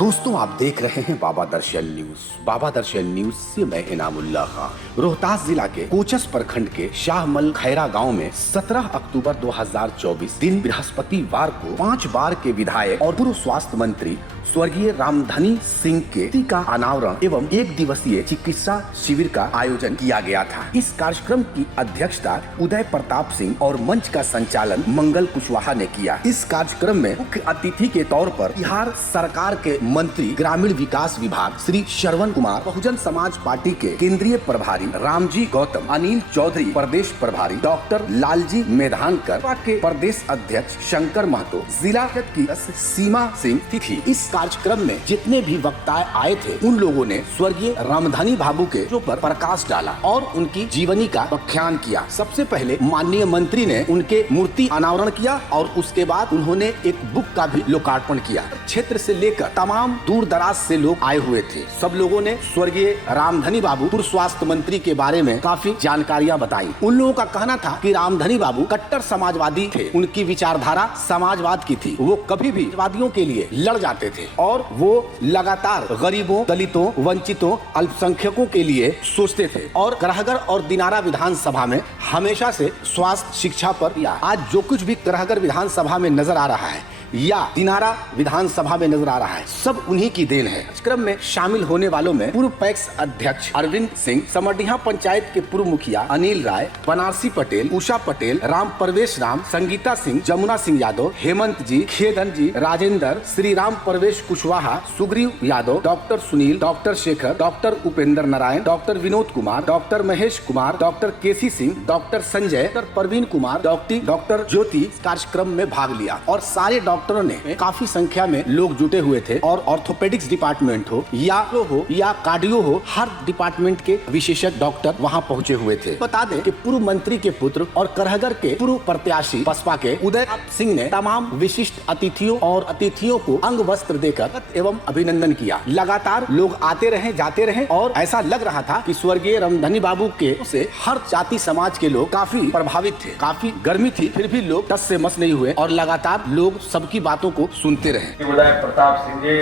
दोस्तों, आप देख रहे हैं बाबा दर्शन न्यूज। बाबा दर्शन न्यूज से मैं इनामुल्लाह खान। रोहतास जिला के कोचस प्रखंड के शाहमल खैरा गांव में 17 अक्टूबर 2024 दिन बृहस्पतिवार को 5 बार के विधायक और पूर्व स्वास्थ्य मंत्री स्वर्गीय रामधनी सिंह के टीका अनावरण एवं 1 दिवसीय चिकित्सा शिविर का आयोजन किया गया था। इस कार्यक्रम की अध्यक्षता उदय प्रताप सिंह और मंच का संचालन मंगल कुशवाहा ने किया। इस कार्यक्रम में मुख्य अतिथि के तौर पर बिहार सरकार के मंत्री ग्रामीण विकास विभाग श्री श्रवण कुमार, बहुजन समाज पार्टी के केंद्रीय प्रभारी रामजी गौतम, अनिल चौधरी प्रदेश प्रभारी, डॉक्टर लालजी मेधानकर के प्रदेश अध्यक्ष शंकर महतो, जिला की सीमा सिंह थी। इस कार्यक्रम में जितने भी वक्ता आए थे उन लोगों ने स्वर्गीय रामधनी बाबू के पर प्रकाश डाला और उनकी जीवनी का व्याख्यान किया। सबसे पहले माननीय मंत्री ने उनके मूर्ति अनावरण किया और उसके बाद उन्होंने एक बुक का भी लोकार्पण किया। क्षेत्र से लेकर तमाम दूर दराज से लोग आए हुए थे। सब लोगों ने स्वर्गीय रामधनी बाबू पूर्व स्वास्थ्य मंत्री के बारे में काफी जानकारियां बताई। उन लोगों का कहना था कि रामधनी बाबू कट्टर समाजवादी थे, उनकी विचारधारा समाजवाद की थी। वो कभी भी वादियों के लिए लड़ जाते थे और वो लगातार गरीबों, दलितों, वंचितों, अल्पसंख्यकों के लिए सोचते थे और करहगर और दिनारा विधानसभा में हमेशा से स्वास्थ्य शिक्षा पर दिया। आज जो कुछ भी करहगर विधानसभा में नजर आ रहा है या दिनारा विधानसभा में नजर आ रहा है, सब उन्हीं की देन है। कार्यक्रम में शामिल होने वालों में पूर्व पैक्स अध्यक्ष अरविंद सिंह, समरडीहा पंचायत के पूर्व मुखिया Anil Rai, Banarasi Patel, Usha Patel, Ram Parvesh Ram, Sangeeta Singh, Jamuna Singh Yadav, Hemant ji, Khedan ji, Rajendra, Shri Ram Parvesh Kushwaha, Sugriv Yadav, doctor Sunil, doctor Shekhar, doctor Upendra Narayan, doctor Vinod Kumar, doctor Mahesh Kumar, doctor KC Singh, doctor Sanjay, doctor Parveen Kumar, doctor Jyoti कार्यक्रम में भाग लिया और सारे डॉक्टरों ने काफी संख्या में लोग जुटे हुए थे और ऑर्थोपेडिक्स डिपार्टमेंट हो या कार्डियो हो, हर डिपार्टमेंट के विशेषज्ञ डॉक्टर वहां पहुंचे हुए थे। बता दें कि पूर्व मंत्री के पुत्र और करहगर के पूर्व प्रत्याशी बसपा के उदय सिंह ने तमाम विशिष्ट अतिथियों को अंग वस्त्र देकर एवं अभिनंदन किया। लगातार लोग आते रहे, जाते रहे और ऐसा लग रहा था कि स्वर्गीय रामधनी बाबू के से हर जाति समाज के लोग काफी प्रभावित थे। काफी गर्मी थी, फिर भी लोग टस से मस नहीं हुए और लगातार लोग सबकी बातों को सुनते रहे। उदय प्रताप सिंह जी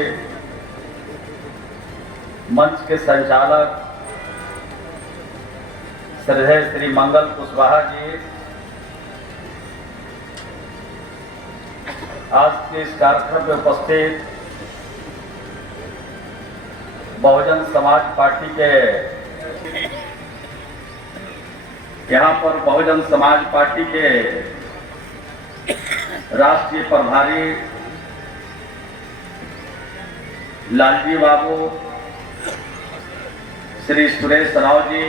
मंच के संचालक, श्रद्धेय श्री मंगल कुशवाहा जी, आज के इस कार्यक्रम में उपस्थित बहुजन समाज पार्टी के यहाँ पर बहुजन समाज पार्टी के राष्ट्रीय प्रभारी लालजी बाबू, श्री सुरेश राव जी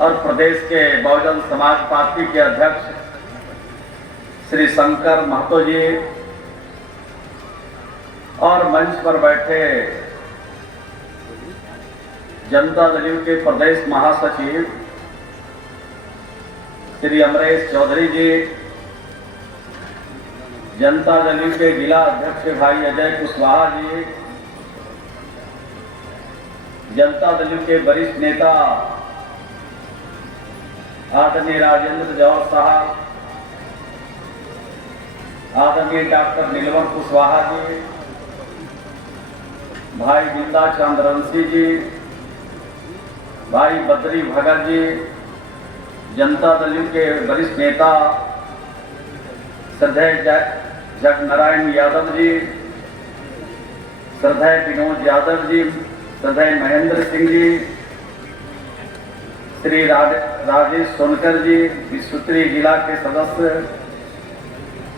और प्रदेश के बहुजन समाज पार्टी के अध्यक्ष श्री शंकर महतो जी और मंच पर बैठे जनता दल के प्रदेश महासचिव श्री अमरेश चौधरी जी, जनता दल के जिला अध्यक्ष भाई अजय कुशवाहा जी, जनता दल के वरिष्ठ नेता आदरणीय राजेंद्र जौहर साहब, आदरणीय डॉक्टर नीलवर कुशवाहा जी, भाई बिंदा चंद्रवंशी जी, भाई बद्री भगत जी, जनता दल के वरिष्ठ नेता श्रद्धेय जगनारायण यादव जी, श्रद्धेय विनोद यादव जी, श्रद्धेय महेंद्र सिंह जी, श्री राजेश सोनकर जी, विश्वोत्तरी जिला के सदस्य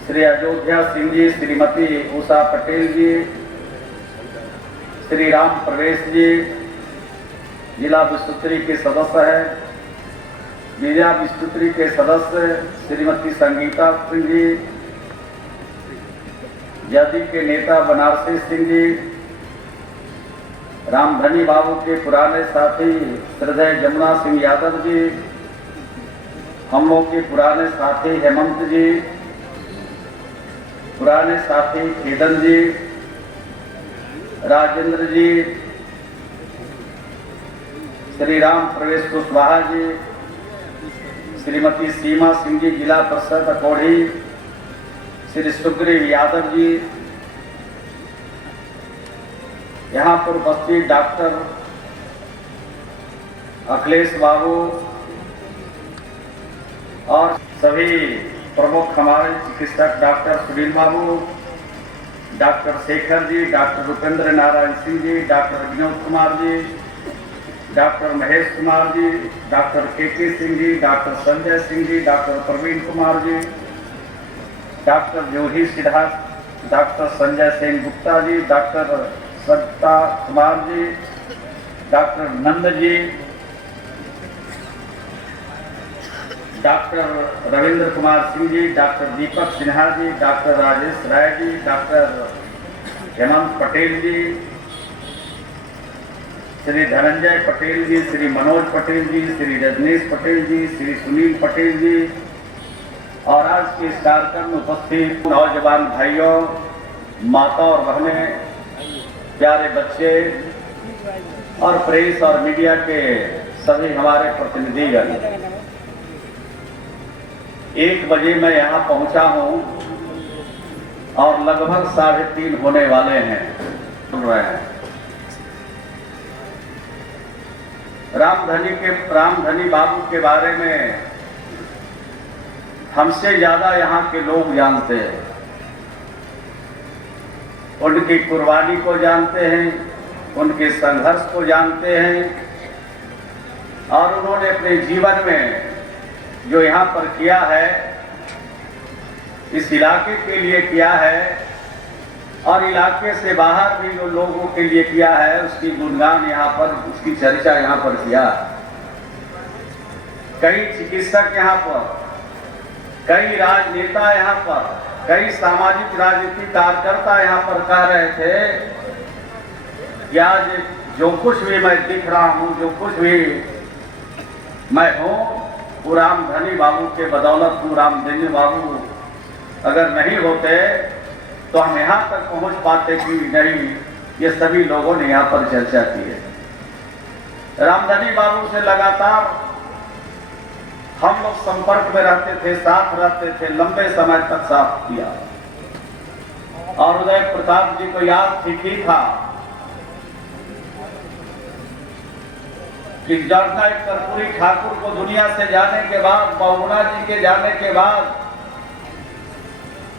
श्री अयोध्या सिंह जी, श्रीमती उषा पटेल जी, श्री राम प्रवेश जी, जिला विश्वोत्तरी के सदस्य है, जिला विश्वोत्तरी के सदस्य श्रीमती संगीता सिंह जी, जाति के नेता बनारसी सिंह जी, रामधनी बाबू के पुराने साथी श्रद्धेय जमुना सिंह यादव जी, हम लोग के पुराने साथी हेमंत जी, पुराने साथी खेदन जी, राजेंद्र जी, श्री राम प्रवेश कुशवाहा जी, श्रीमती सीमा सिंह जी, जिला परिषद अकोढ़ी, श्री सुग्रीव यादव जी, यहाँ पर उपस्थित डॉक्टर अखिलेश बाबू और सभी प्रमुख हमारे चिकित्सक डॉक्टर सुनील बाबू, doctor Shekhar ji, doctor Rupendra Narayan Singh ji, doctor Vinod Kumar ji, doctor Mahesh Kumar ji, doctor के Singh ji, doctor Sanjay Singh ji, doctor Praveen Kumar ji, doctor जूही सिद्धार्थ, डॉक्टर संजय सिंह गुप्ता जी, डॉक्टर सत्ता Kumar ji, doctor Nand ji, doctor Ravindra Kumar Singh ji, doctor दीपक सिन्हा जी, डॉक्टर राजेश राय जी, डॉक्टर हेमंत पटेल जी, श्री धनंजय पटेल जी, श्री मनोज पटेल जी, श्री रजनीश पटेल जी, श्री सुनील पटेल जी और आज के इस कार्यक्रम में उपस्थित नौजवान भाइयों, माता और बहनें, प्यारे बच्चे और प्रेस और मीडिया के सभी हमारे प्रतिनिधिगण, 1 बजे मैं यहाँ पहुँचा हूँ और लगभग 3:30 होने वाले हैं। सुन रहे हैं रामधनी बाबू के बारे में हमसे ज्यादा यहाँ के लोग जानते हैं। उनकी कुर्बानी को जानते हैं, उनके संघर्ष को जानते हैं और उन्होंने अपने जीवन में जो यहाँ पर किया है, इस इलाके के लिए किया है और इलाके से बाहर भी जो लोगों के लिए किया है, उसकी गुणगान यहाँ पर, उसकी चर्चा यहाँ पर किया। कई चिकित्सक यहाँ पर, कई राजनेता यहाँ पर, कई सामाजिक राजनीतिक कार्यकर्ता यहाँ पर कह रहे थे कि आज जो कुछ भी मैं दिख रहा हूँ, जो कुछ भी मैं हूँ, वो रामधनी बाबू के बदौलत हूँ। रामधनी बाबू अगर नहीं होते तो हम यहाँ तक पहुँच पाते कि नहीं। ये सभी लोगों ने यहाँ पर चर्चा की है। रामधनी बाबू से लगातार हम लोग संपर्क में रहते थे, साथ रहते थे, लंबे समय तक साथ किया और उदय प्रताप जी को याद ठीक ही था कि जगन्नाथ कर्पूरी ठाकुर को दुनिया से जाने के बाद, बहुगुणा जी के जाने के बाद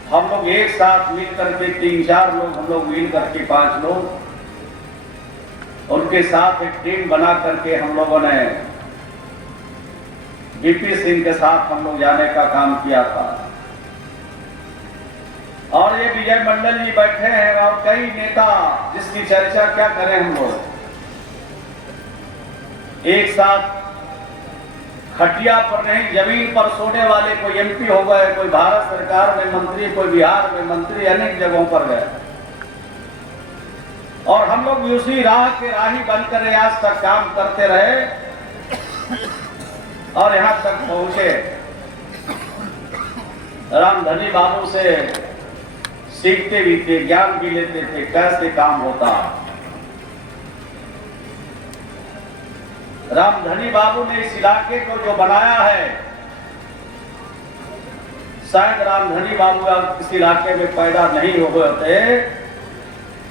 हम लोग एक साथ मिल करके 3-4 लोग, हम लोग मिल करके 5 लोग, उनके साथ एक टीम बना करके हम लोगों ने वीपी सिंह के साथ हम लोग जाने का काम किया था। और ये विजय मंडल जी बैठे हैं और कई नेता, जिसकी चर्चा क्या करें हम लोग, एक साथ खटिया पर नहीं, जमीन पर सोने वाले, कोई एमपी हो गए, कोई भारत सरकार में मंत्री, कोई बिहार में मंत्री, अनेक जगहों पर गए और हम लोग उसी राह के राही बनकर आज तक काम करते रहे और यहाँ तक पहुंचे। रामधनी बाबू से सीखते भी थे, ज्ञान भी लेते थे, कैसे काम होता। रामधनी बाबू ने इस इलाके को जो बनाया है, शायद रामधनी बाबू इस इलाके में पैदा नहीं हो होते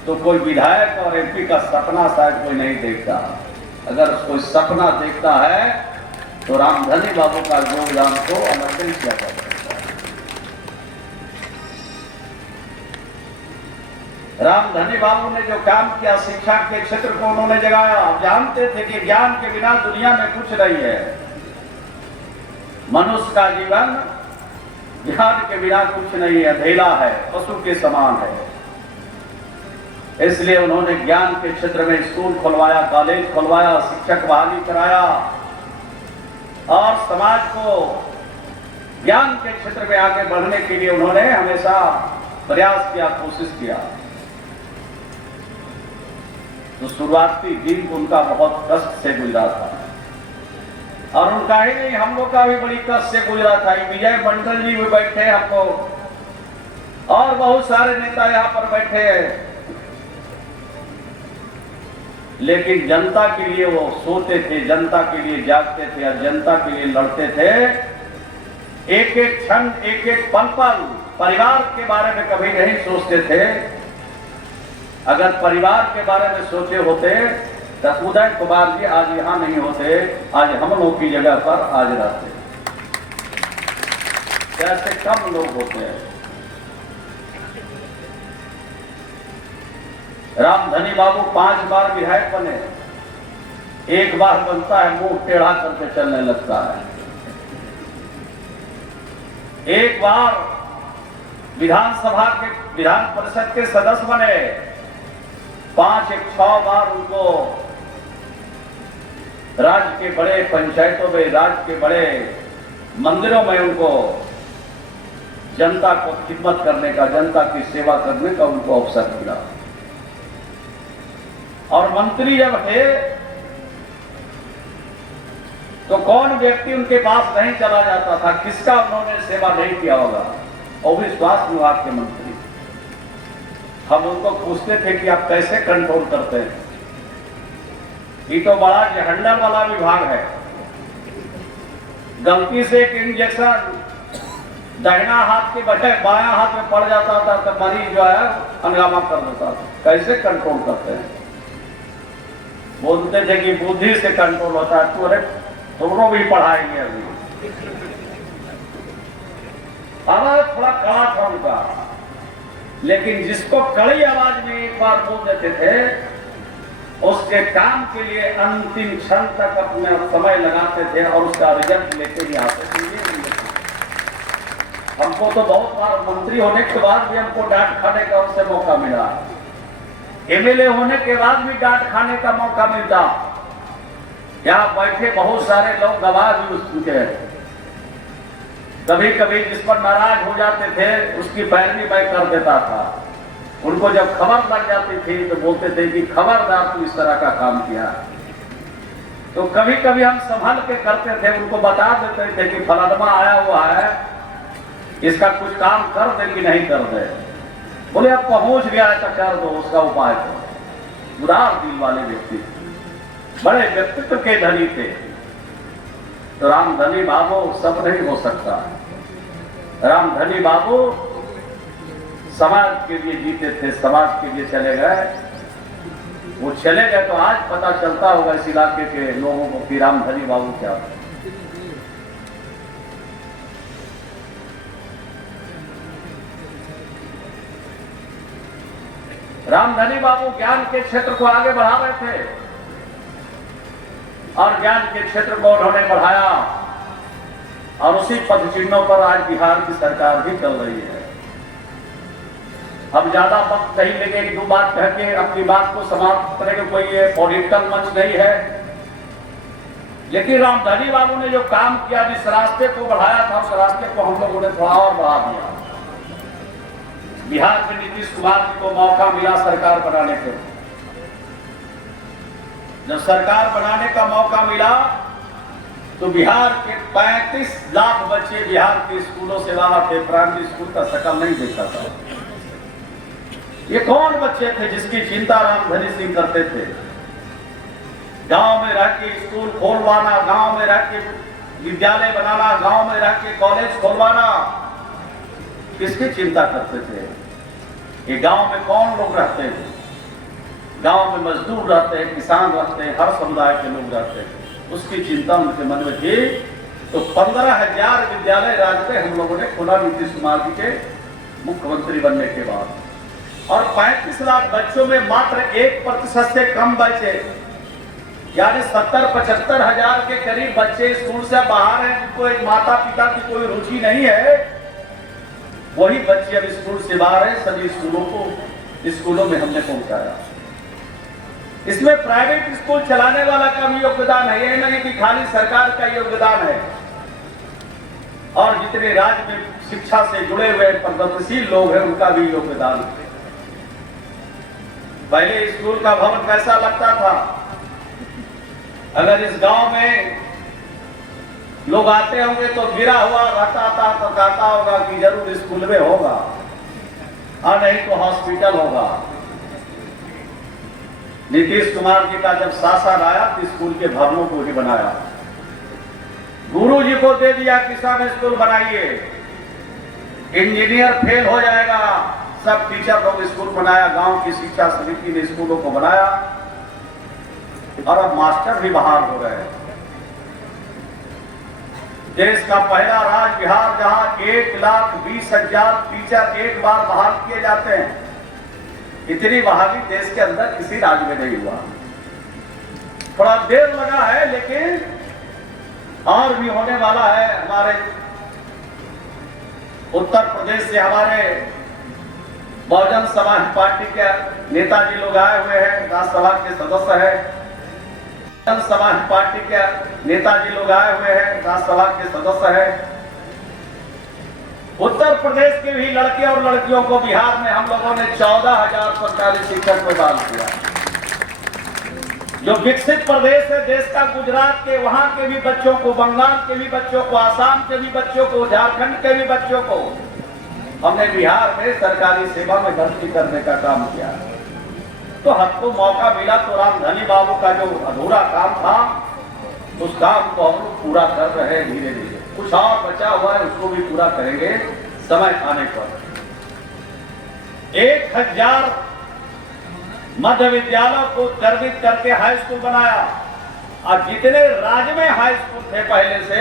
तो कोई विधायक और एमपी का सपना शायद कोई नहीं देखता। अगर कोई सपना देखता है तो रामधनी बाबू का योगदान को अलग नहीं किया जाता। रामधनी बाबू ने जो काम किया, शिक्षा के क्षेत्र को उन्होंने जगाया। जानते थे कि ज्ञान के बिना दुनिया में कुछ नहीं है। मनुष्य का जीवन ज्ञान के बिना कुछ नहीं है, अंधेला है, पशु के समान है। इसलिए उन्होंने ज्ञान के क्षेत्र में स्कूल खुलवाया, कॉलेज खुलवाया, शिक्षक बहाली कराया और समाज को ज्ञान के क्षेत्र में आगे बढ़ने के लिए उन्होंने हमेशा प्रयास किया, कोशिश किया। तो शुरुआती दिन उनका बहुत कष्ट से गुजरा था और उनका ही नहीं, हम लोग का भी बड़ी कष्ट से गुजरा था। विजय मंडल जी भी बैठे, हमको और बहुत सारे नेता यहाँ पर बैठे हैं, लेकिन जनता के लिए वो सोते थे, जनता के लिए जागते थे और जनता के लिए लड़ते थे। एक एक क्षण, एक एक पल पल परिवार के बारे में कभी नहीं सोचते थे अगर परिवार के बारे में सोचे होते तो उदय कुमार जी आज यहाँ नहीं होते, आज हम लोग की जगह पर आज रहते। कैसे कम लोग होते हैं। रामधनी बाबू 5 बार विधायक बने, एक बार बनता है मुंह टेढ़ा करके चलने लगता है। एक बार विधानसभा के विधान परिषद के सदस्य बने, 5-6 बार उनको राज्य के बड़े पंचायतों में, राज्य के बड़े मंदिरों में उनको जनता को खिदमत करने का, जनता की सेवा करने का उनको अवसर मिला। और मंत्री जब है तो कौन व्यक्ति उनके पास नहीं चला जाता था, किसका उन्होंने सेवा नहीं किया होगा। और भी स्वास्थ्य विभाग के मंत्री, हम उनको पूछते थे कि आप कैसे कंट्रोल करते हैं, ये तो बड़ा झंडा वाला विभाग है। गलती से एक इंजेक्शन दाहिना हाथ के बजाय बायां हाथ में पड़ जाता था तो मरीज जो है हंगामा कर देता था। कैसे कंट्रोल करते हैं? बोलते थे कि बुद्धि से कंट्रोल होता है। तो अरे दोनों भी पढ़ाएंगे अभी। आवाज थोड़ा कड़ा था उनका, लेकिन जिसको कड़ी आवाज में एक बार बोल देते थे उसके काम के लिए अंतिम क्षण तक अपना समय लगाते थे और उसका रिजल्ट लेके ही आते थे। हमको तो बहुत बार मंत्री होने के बाद भी हमको डांट खाने का उससे मौका मिला, एमएलए होने के बाद भी डांट खाने का मौका मिलता। यहाँ बैठे बहुत सारे लोग गवाह भी उसके, कभी कभी जिस पर नाराज हो जाते थे उसकी पैरवी मैं कर देता था। उनको जब खबर लग जाती थी तो बोलते थे कि खबरदार तू इस तरह का काम किया। तो कभी कभी हम संभल के करते थे, उनको बता देते थे कि फलाना आया हुआ है, इसका कुछ काम कर दे कि नहीं कर दे। बोले अब पहुंच गया है तो कर दो, उसका उपाय करो। उदार दिल वाले व्यक्ति, बड़े व्यक्तित्व के धनी थे। तो रामधनी बाबू सब नहीं हो सकता। रामधनी बाबू समाज के लिए जीते थे, समाज के लिए चले गए। वो चले गए तो आज पता चलता होगा इस इलाके के लोगों को कि रामधनी बाबू क्या थे। रामधनी बाबू ज्ञान के क्षेत्र को आगे बढ़ा रहे थे और ज्ञान के क्षेत्र को उन्होंने बढ़ाया और उसी पद चिन्हों पर आज बिहार की सरकार भी चल रही है। अब ज्यादा वक्त नहीं लेंगे, एक दो बात कह के अपनी बात को समाप्त करेंगे। कोई ये पॉलिटिकल मंच नहीं है, लेकिन रामधनी बाबू ने जो काम किया, जिस रास्ते को बढ़ाया था, उस रास्ते को हम लोगों ने थोड़ा और बढ़ा दिया। बिहार में नीतीश कुमार जी को मौका मिला सरकार बनाने के। जब सरकार बनाने का मौका मिला तो बिहार के 35 लाख बच्चे बिहार के स्कूलों से बाहर थे, प्राइमरी स्कूल का शकल नहीं देखा था। ये कौन बच्चे थे जिसकी चिंता रामधनी सिंह करते थे? गांव में रह के स्कूल खोलवाना, गांव में रह के विद्यालय बनाना, गांव में रह के कॉलेज खोलवाना, किसकी चिंता करते थे? ये गांव में कौन लोग रहते हैं? गांव में मजदूर रहते हैं, किसान रहते हैं, हर समुदाय के लोग रहते हैं। उसकी चिंता उनके मन में थी। तो 15,000 विद्यालय राज्य में हम लोगों ने खोला नीतीश कुमार जी के मुख्यमंत्री बनने के बाद। और 35 लाख बच्चों में मात्र 1% से कम बच्चे, यानी 70-75 हजार के करीब बच्चे स्कूल से बाहर हैं, जिनको एक माता पिता की कोई रुचि नहीं है। वही बच्चे अब स्कूल से बाहर हैं। सभी स्कूलों में हमने पहुंचाया। इसमें प्राइवेट स्कूल चलाने वाला का भी योगदान है, ये नहीं कि खाली सरकार का योगदान है। और जितने राज्य में शिक्षा से जुड़े हुए प्रगतिशील लोग हैं, उनका भी योगदान है। पहले स्कूल का भवन कैसा लगता था? अगर इस गांव में लोग आते होंगे तो गिरा हुआ रहता था तो कहता होगा कि जरूर स्कूल में होगा, और नहीं तो हॉस्पिटल होगा। नीतीश कुमार जी का जब शासन आया तो स्कूल के भवनों को ही बनाया। गुरु जी को दे दिया कि सब स्कूल बनाइए। इंजीनियर फेल हो जाएगा, सब टीचर लोग स्कूल बनाया, गांव की शिक्षा समिति ने स्कूलों को बनाया और अब मास्टर भी बहाल हो रहे हैं। देश का पहला राज्य बिहार, जहां 1,20,000 टीचर एक बार बहाल किए जाते हैं, इतनी बहाली देश के अंदर किसी राज्य में नहीं हुआ। थोड़ा देर लगा है लेकिन और भी होने वाला है। हमारे उत्तर प्रदेश से हमारे बहुजन समाज पार्टी के नेताजी लोग आए हुए हैं, राज्यसभा के सदस्य हैं। बहुजन समाज पार्टी के नेताजी लोग आए हुए हैं, राज्यसभा के सदस्य हैं। उत्तर प्रदेश के भी लड़के और लड़कियों को बिहार में हम लोगों ने 14,000 सरकारी शिक्षक को बहाल किया। जो विकसित प्रदेश है देश का, गुजरात के, वहां के भी बच्चों को, बंगाल के भी बच्चों को, आसाम के भी बच्चों को, झारखंड के भी बच्चों को हमने बिहार में सरकारी सेवा में भर्ती करने का काम किया। तो हमको मौका मिला तो रामधनी बाबू का जो अधूरा काम था उस काम को हम लोग पूरा कर रहे हैं धीरे धीरे। कुछ और बचा हुआ है, उसको भी पूरा करेंगे समय आने पर। 1,000 मध्य विद्यालय को कर्मित करके हाई स्कूल बनाया और जितने राज्य में हाई स्कूल थे पहले से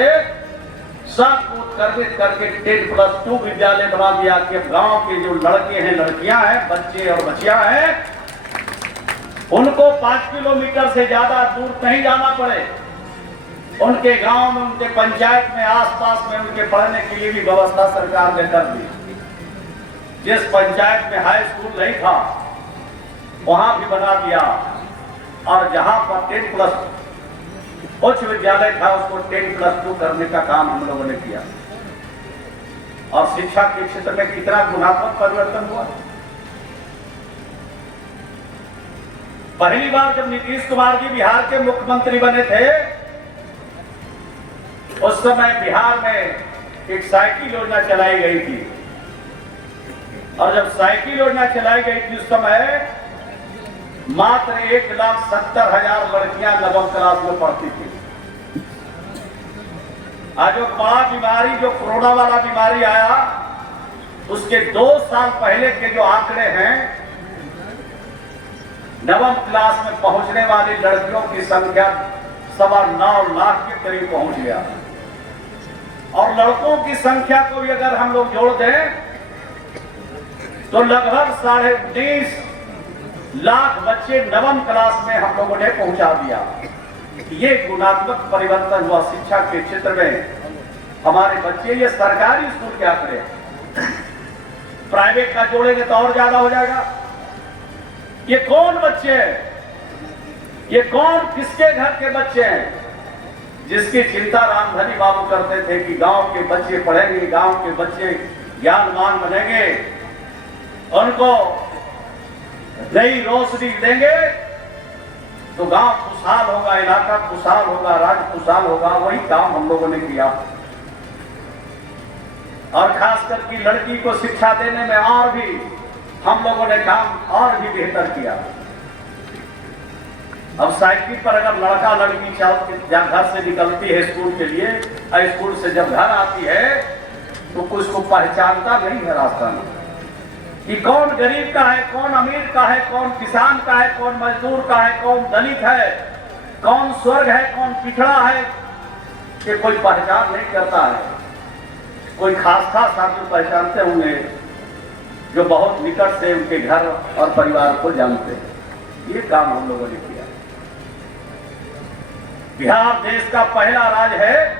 सबको कर्मित करके 10+2 विद्यालय बना दिया कि गांव के जो लड़के हैं, लड़कियां हैं, बच्चे और बच्चियां हैं, उनको 5 किलोमीटर से ज्यादा दूर नहीं जाना पड़े। उनके गांव में, उनके पंचायत में, आसपास में उनके पढ़ने के लिए भी व्यवस्था सरकार ने कर दी। जिस पंचायत में हाई स्कूल नहीं था वहां भी बना दिया और जहां पर 10+ उच्च विद्यालय था उसको 10+2 करने का काम हम लोगों ने किया। और शिक्षा के क्षेत्र में कितना गुणात्मक परिवर्तन हुआ। पहली बार जब नीतीश कुमार जी बिहार के मुख्यमंत्री बने थे उस समय बिहार में एक साइकिल योजना चलाई गई थी और जब साइकिल योजना चलाई गई थी उस समय मात्र 1,70,000 लड़कियां नवम क्लास में पढ़ती थी। आज जो बड़ा बीमारी, जो कोरोना वाला बीमारी आया, उसके 2 साल पहले के जो आंकड़े हैं, नवम क्लास में पहुंचने वाली लड़कियों की संख्या 9.25 लाख के करीब पहुंच गया। और लड़कों की संख्या को भी अगर हम लोग जोड़ दें तो लगभग 19.5 लाख बच्चे नवम क्लास में हम लोगों ने पहुंचा दिया। ये गुणात्मक परिवर्तन हुआ शिक्षा के क्षेत्र में। हमारे बच्चे, ये सरकारी स्कूल के आंकड़े, प्राइवेट का जोड़ेंगे तो और ज्यादा हो जाएगा। ये कौन बच्चे हैं, ये कौन किसके घर के बच्चे हैं जिसकी चिंता रामधनी बाबू करते थे कि गांव के बच्चे पढ़ेंगे, गांव के बच्चे ज्ञानवान बनेंगे, उनको नई रोशनी देंगे तो गांव खुशहाल होगा, इलाका खुशहाल होगा, राज्य खुशहाल होगा। वही काम हम लोगों ने किया और खासकर की लड़की को शिक्षा देने में और भी हम लोगों ने काम और भी बेहतर किया। अब साइकिल पर अगर लड़का लड़की जब घर से निकलती है स्कूल के लिए, स्कूल से जब घर आती है तो कुछ को पहचानता नहीं है रास्ता में कि कौन गरीब का है, कौन अमीर का है, कौन किसान का है, कौन मजदूर का है, कौन दलित है, कौन स्वर्ग है, कौन पिछड़ा है, कि कोई पहचान नहीं करता है। कोई खास साथी पहचानते होंगे जो बहुत निकट से उनके घर और परिवार को जानते हैं। ये काम हम लोगों ने किया। बिहार देश का पहला राज्य है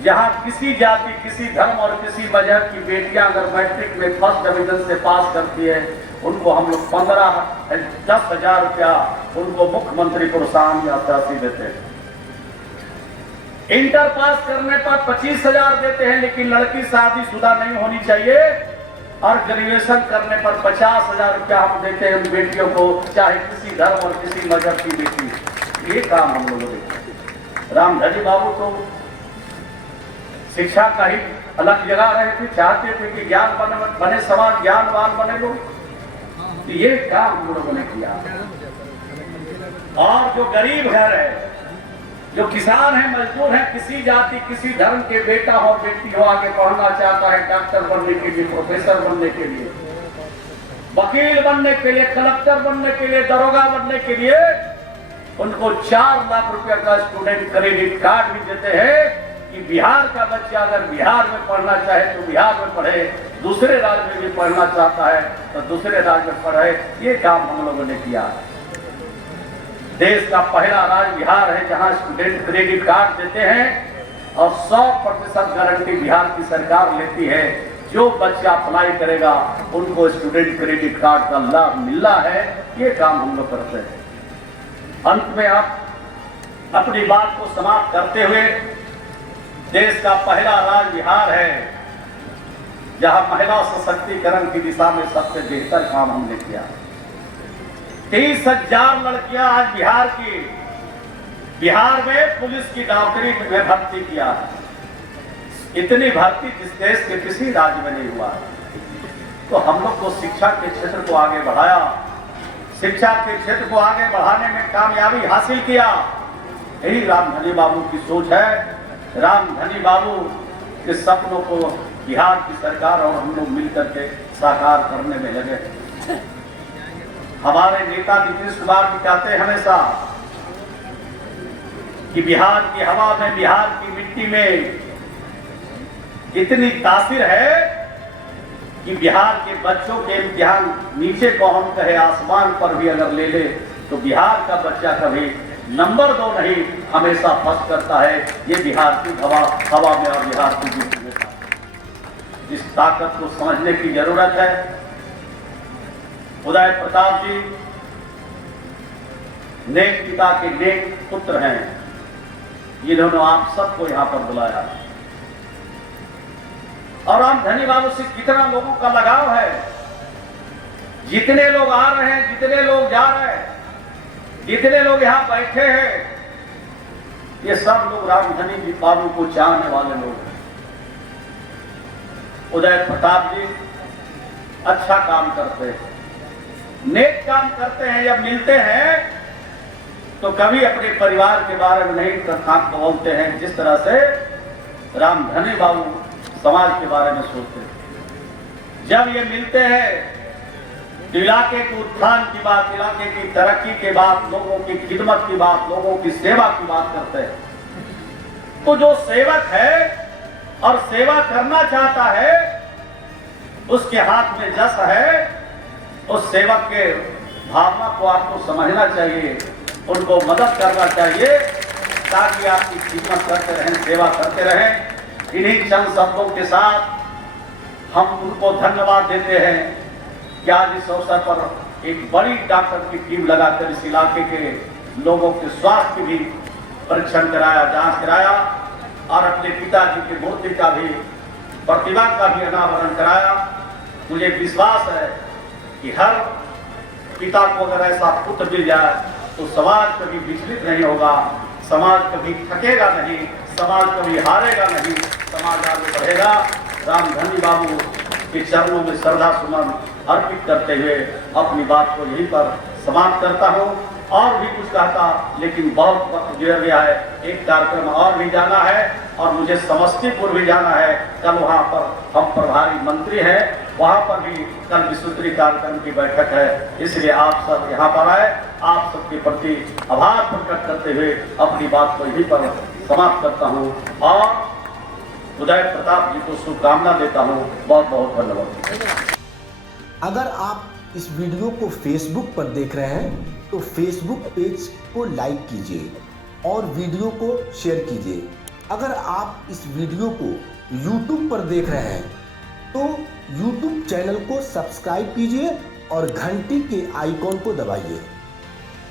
जहां किसी जाति, किसी धर्म और किसी मजहब की बेटियां अगर मैट्रिक में फर्स्ट डिवीजन से पास करती है उनको हम लोग 10,000 रुपया उनको मुख्यमंत्री प्रोत्साहन या राशि देते हैं। इंटर पास करने पर 25,000 देते हैं, लेकिन लड़की शादीशुदा नहीं होनी चाहिए। और ग्रेजुएशन करने पर 50,000 रुपया हम देते हैं उन बेटियों को, चाहे किसी धर्म और किसी मजहब की बेटी। ये काम हम लोगों ने किया। रामधनी बाबू तो शिक्षा का ही अलग जगह रहे थे, चाहते थे कि ज्ञान बने समाज, ज्ञानवान बने लोग। तो ये काम हम लोगों ने किया। और जो गरीब घर है, जो किसान है, मजदूर है, किसी जाति किसी धर्म के बेटा हो बेटी हो, आगे पढ़ना चाहता है डॉक्टर बनने के लिए, प्रोफेसर बनने के लिए, वकील बनने के लिए, कलेक्टर बनने के लिए, दरोगा बनने के लिए उनको 4 लाख रुपए का स्टूडेंट क्रेडिट कार्ड भी देते हैं कि बिहार का बच्चा अगर बिहार में पढ़ना चाहे तो बिहार में पढ़े, दूसरे राज्य में भी पढ़ना चाहता है तो दूसरे राज्य में पढ़े। ये काम हम लोगों ने किया। देश का पहला राज्य बिहार है जहां स्टूडेंट क्रेडिट कार्ड देते हैं और 100% गारंटी बिहार की सरकार लेती है। जो बच्चा अप्लाई करेगा उनको स्टूडेंट क्रेडिट कार्ड का लाभ मिलना है। ये काम हम लोग करते हैं। अंत में आप अपनी बात को समाप्त करते हुए, देश का पहला राज्य बिहार है जहां महिला सशक्तिकरण की दिशा में सबसे बेहतर काम हमने किया। 30,000 लड़कियां आज बिहार में पुलिस की नौकरी में भर्ती किया है। इतनी भर्ती इस देश के किसी राज्य में नहीं हुआ। तो हम लोग को शिक्षा के क्षेत्र को आगे बढ़ाया, शिक्षा के क्षेत्र को आगे बढ़ाने में कामयाबी हासिल किया। यही रामधनी बाबू की सोच है। रामधनी बाबू के सपनों को बिहार की सरकार और हम लोग मिलकर के साकार करने में लगे। हमारे नेता नीतीश कुमार भी कहते हैं हमेशा कि बिहार की हवा में, बिहार की मिट्टी में इतनी तासीर है कि बिहार के बच्चों के इम्तिहान नीचे को हम कहे आसमान पर भी अगर ले ले तो बिहार का बच्चा कभी नंबर 2 नहीं, हमेशा फर्स्ट करता है। ये बिहार की हवा में और बिहार की मिट्टी में इस ताकत को समझने की जरूरत है। उदय प्रताप जी नेक पिता के नेक पुत्र हैं, जिन्होंने आप सबको यहां पर बुलाया। और रामधनी बाबू से कितना लोगों का लगाव है। जितने लोग आ रहे हैं, जितने लोग जा रहे हैं, जितने लोग यहां बैठे हैं, ये सब लोग रामधनी बाबू को चाहने वाले लोग हैं। उदय प्रताप जी अच्छा काम करते हैं, नेक काम करते हैं। जब मिलते हैं तो कभी अपने परिवार के बारे में नहीं कथा बोलते हैं, जिस तरह से रामधनी बाबू समाज के बारे में सोचते हैं। जब ये मिलते हैं तो इलाके के उत्थान की बात, इलाके की तरक्की के बात, लोगों की खिदमत की बात, लोगों की सेवा की बात करते हैं। तो जो सेवक है और सेवा करना चाहता है, उसके हाथ में जस है। उस सेवक के भावना को आपको समझना चाहिए, उनको मदद करना चाहिए, ताकि आपकी खिदमत करते रहें, सेवा करते रहें। इन्हीं चंद शब्दों के साथ हम उनको धन्यवाद देते हैं कि आज इस अवसर पर एक बड़ी डॉक्टर की टीम लगाकर इस इलाके के लोगों के स्वास्थ्य भी परीक्षण कराया, जांच कराया और अपने पिताजी की मूर्ति का भी, प्रतिमा का भी अनावरण कराया। मुझे विश्वास है कि हर पिता को अगर ऐसा पुत्र मिल जाए तो समाज कभी विचलित नहीं होगा, समाज कभी थकेगा नहीं, समाज कभी हारेगा नहीं, समाज आगे बढ़ेगा। रामधनी बाबू के चरणों में श्रद्धा सुमन अर्पित करते हुए अपनी बात को यहीं पर समाप्त करता हूँ। और भी कुछ कहता, लेकिन बहुत वक्त गुजर गया है। एक कार्यक्रम और भी जाना है और मुझे समस्तीपुर भी जाना है। कल वहाँ पर हम प्रभारी मंत्री हैं, वहाँ पर भी कल विस्तृत कार्यक्रम की बैठक है। इसलिए आप सब यहाँ पर आए। आप सबके प्रति आभार प्रकट करते हुए अपनी बात को यहीं पर समाप्त करता हूँ और उदय प्रताप जी को शुभकामना देता हूँ। बहुत बहुत धन्यवाद। अगर आप इस वीडियो को फेसबुक पर देख रहे हैं तो फेसबुक पेज को लाइक कीजिए और वीडियो को शेयर कीजिए। अगर आप इस वीडियो को YouTube पर देख रहे हैं तो YouTube चैनल को सब्सक्राइब कीजिए और घंटी के आइकॉन को दबाइए।